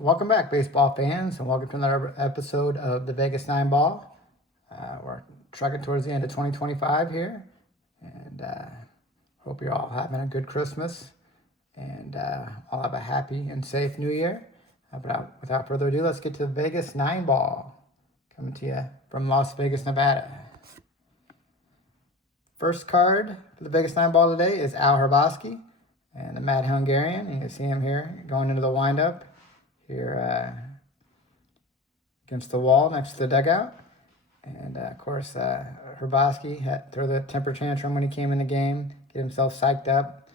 Welcome back, baseball fans, and welcome to another episode of the Vegas 9 Ball. We're trucking towards the end of 2025 here, and hope you're all having a good Christmas, and all have a happy and safe New Year. But without further ado, let's get to the Vegas 9 Ball, coming to you from Las Vegas, Nevada. First card for the Vegas 9 Ball today is Al Hrabosky, and the Mad Hungarian. You can see him here going into the windup. Here against the wall next to the dugout. And of course, Hrabosky had to throw the temper tantrum when he came in the game, get himself psyched up,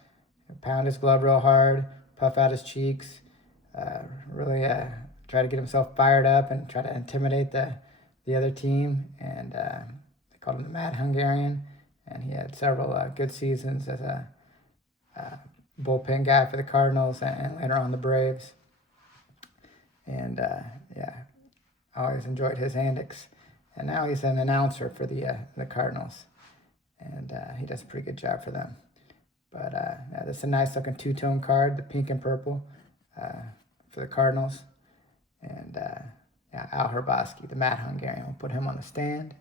pound his glove real hard, puff out his cheeks, really try to get himself fired up and try to intimidate the other team. And they called him the Mad Hungarian. And he had several good seasons as a bullpen guy for the Cardinals and later on the Braves. And I always enjoyed his antics. And now he's an announcer for the Cardinals, and he does a pretty good job for them. But this is a nice looking two-tone card, the pink and purple, for the Cardinals. And Al Hrabosky, the Mad Hungarian, we'll put him on the stand.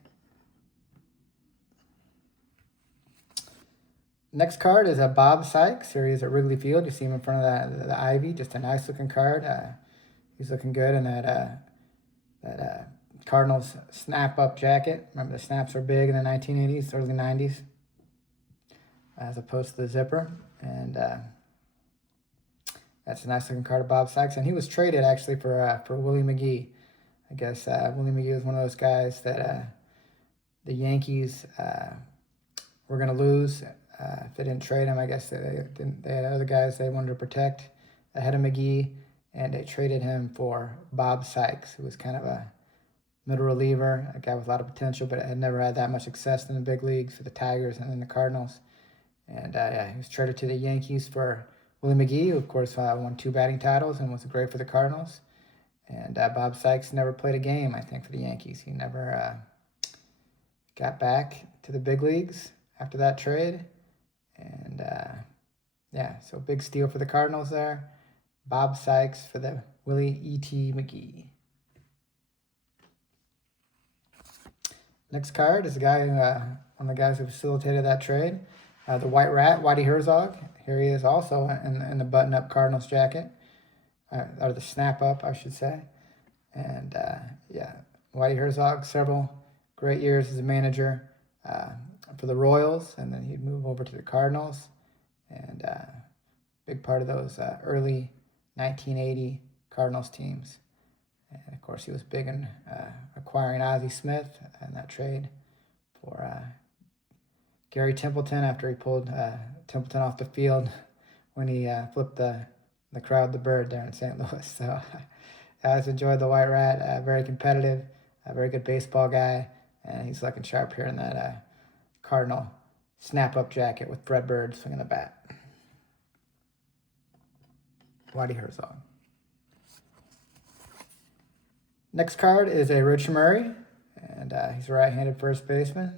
Next card is Bob Sykes. Here he is at Wrigley Field. You see him in front of the ivy. Just a nice looking card. He's looking good in that Cardinals snap-up jacket. Remember, the snaps were big in the 1980s, early 90s, as opposed to the zipper. And that's a nice looking card of Bob Sykes. And he was traded actually for Willie McGee. I guess Willie McGee was one of those guys that the Yankees were going to lose if they didn't trade him. I guess they had other guys they wanted to protect ahead of McGee. And they traded him for Bob Sykes, who was kind of a middle reliever, a guy with a lot of potential, but had never had that much success in the big leagues for the Tigers and then the Cardinals. And he was traded to the Yankees for Willie McGee, who, of course, won 2 batting titles and was great for the Cardinals. And Bob Sykes never played a game, I think, for the Yankees. He never got back to the big leagues after that trade. And, so big steal for the Cardinals there. Bob Sykes for the Willie E.T. McGee. Next card is a guy, one of the guys who facilitated that trade, the White Rat, Whitey Herzog. Here he is also in the button-up Cardinals jacket, or the snap-up, I should say. And Whitey Herzog, several great years as a manager for the Royals, and then he'd move over to the Cardinals. And big part of those early 1980 Cardinals teams. And of course, he was big in acquiring Ozzie Smith and that trade for Gary Templeton after he pulled Templeton off the field when he flipped the crowd the bird there in St. Louis. So I always enjoyed the White Rat. Very competitive, a very good baseball guy, and he's looking sharp here in that Cardinal snap-up jacket with Fred Bird swinging the bat. Whitey Herzog. Next card is a Rich Murray, and he's a right-handed first baseman.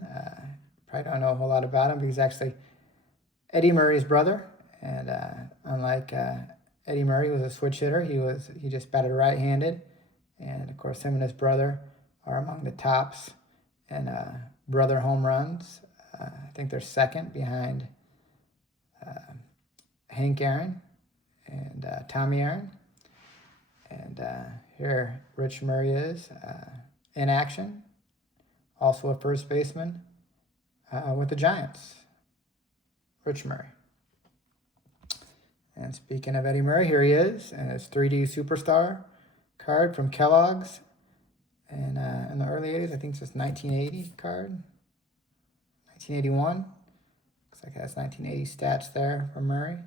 Probably don't know a whole lot about him, but he's actually Eddie Murray's brother. And unlike Eddie Murray was a switch hitter, he just batted right-handed. And of course, him and his brother are among the tops in brother home runs. I think they're second behind Hank Aaron and Tommy Aaron. And here Rich Murray is in action, also a first baseman with the Giants. Rich Murray. And speaking of Eddie Murray, here he is, and his 3D Superstar card from Kellogg's. And in the early 80s, I think it's just 1980 card. 1981. Looks like it has 1980 stats there for Murray.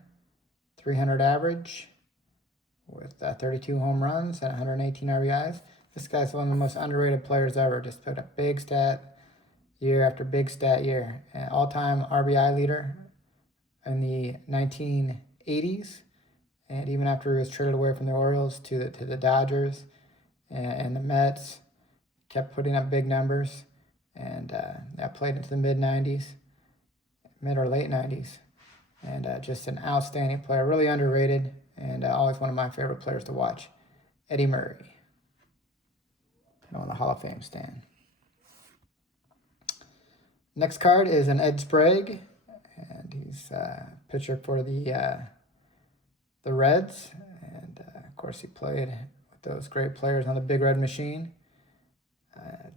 300 average with 32 home runs and 118 RBIs. This guy's one of the most underrated players ever. Just put up big stat year after big stat year. And all-time RBI leader in the 1980s. And even after he was traded away from the Orioles to the Dodgers and the Mets, kept putting up big numbers. And that played into the mid-90s, mid or late 90s. And just an outstanding player, really underrated, and always one of my favorite players to watch. Eddie Murray. On the Hall of Fame stand. Next card is an Ed Sprague, and he's pitcher for the Reds. And of course, he played with those great players on the Big Red Machine,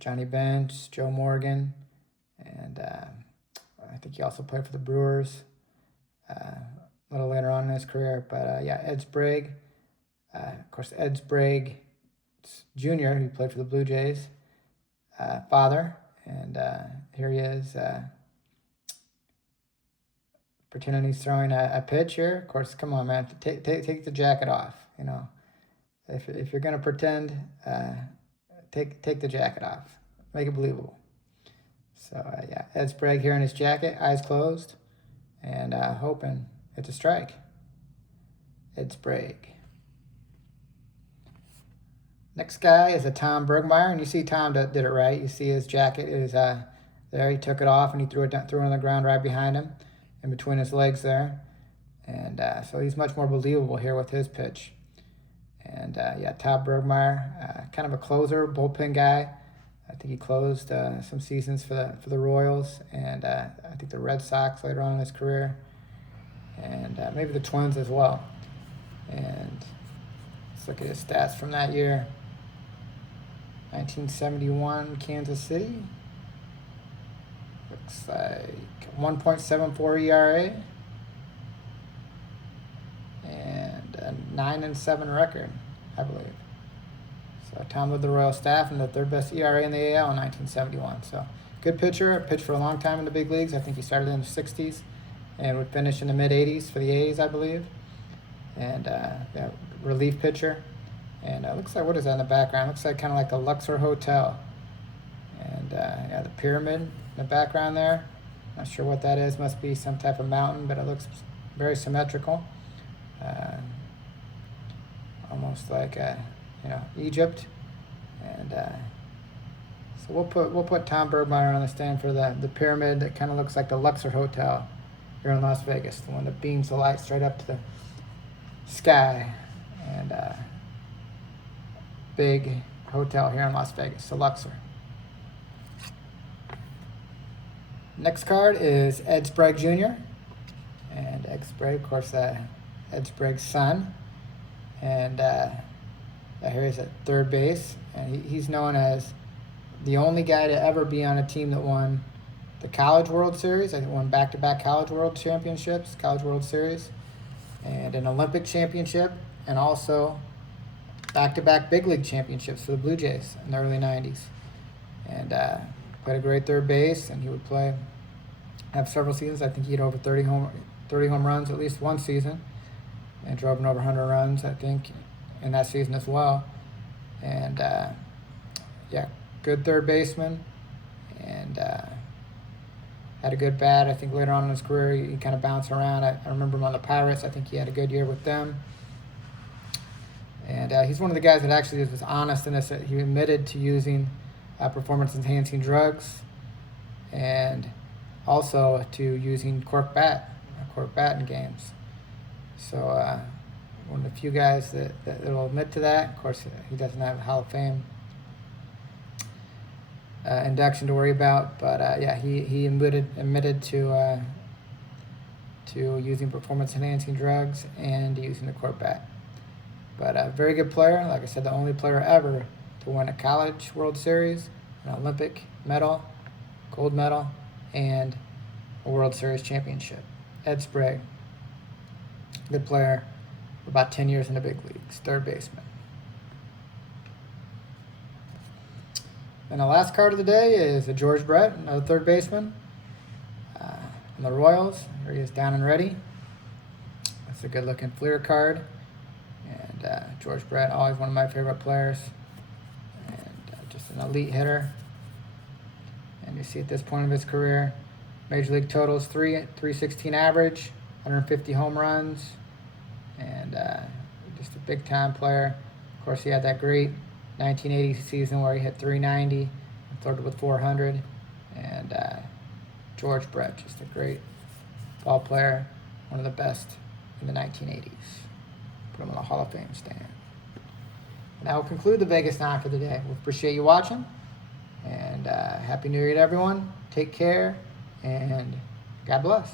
Johnny Bench, Joe Morgan, and I think he also played for the Brewers a little later on in his career. But yeah, Ed Sprague. Of course, Ed Sprague Jr., who played for the Blue Jays, father, and here he is pretending he's throwing a pitch here. Of course, come on, man, take the jacket off. You know, if you're gonna pretend, take the jacket off, make it believable. So yeah, Ed Sprague here in his jacket, eyes closed, and hoping it's a strike. Ed Sprague. Next guy is a Tom Bergmeyer, and you see Tom did it right. You see his jacket is there. He took it off and he threw it on the ground right behind him, in between his legs there. And so he's much more believable here with his pitch. And yeah, Tom Bergmeyer, kind of a closer, bullpen guy. I think he closed some seasons for the Royals, and I think the Red Sox later on in his career, and maybe the Twins as well. And let's look at his stats from that year. 1971 Kansas City. Looks like 1.74 ERA and a 9-7 record, I believe. So Tom led the Royal staff in the third best ERA in the AL in 1971. So good pitcher, pitched for a long time in the big leagues. I think he started in the 60s and would finish in the mid 80s for the A's, I believe. And yeah, relief pitcher. And it looks like, what is that in the background? Looks like kind of like the Luxor Hotel. And yeah, the pyramid in the background there. Not sure what that is. Must be some type of mountain, but it looks very symmetrical. Almost like Egypt. And so we'll put Tom Bergmeyer on the stand for the pyramid that kind of looks like the Luxor Hotel here in Las Vegas, the one that beams the light straight up to the sky. And big hotel here in Las Vegas, the Luxor. Next card is Ed Sprague Jr. And Ed Sprague, of course, Ed Sprague's son. And here he's at third base. And he's known as the only guy to ever be on a team that won the College World Series. I think won back-to-back College World Championships, College World Series, and an Olympic championship, and also back-to-back big league championships for the Blue Jays in the early 90s. And played a great third base, and he would have several seasons. I think he had over 30 home runs at least one season, and drove in over 100 runs, I think, in that season as well. And yeah, good third baseman, and had a good bat. I think later on in his career, he kind of bounced around. I remember him on the Pirates. I think he had a good year with them. And he's one of the guys that actually was honest in this. He admitted to using performance-enhancing drugs, and also to using cork bat in games. So one of the few guys that will admit to that. Of course, he doesn't have a Hall of Fame induction to worry about, but yeah, he admitted to using performance-enhancing drugs and using the cork bat. But a very good player. Like I said, the only player ever to win a College World Series, an Olympic medal, gold medal, and a World Series championship. Ed Sprague, good player, for about 10 years in the big leagues, third baseman. And the last card of the day is a George Brett, another third baseman, on the Royals. Here he is down and ready. That's a good-looking Fleer card. And George Brett, always one of my favorite players, and just an elite hitter. And you see at this point of his career, major league totals: 316 average, 150 home runs, and just a big time player. Of course, he had that great 1980 season where he hit 390 and flirted with 400. And George Brett, just a great ball player, one of the best in the 1980s. Put him on the Hall of Fame stand. And that will conclude the Vegas 9 for the day. We appreciate you watching. And Happy New Year to everyone. Take care. And God bless.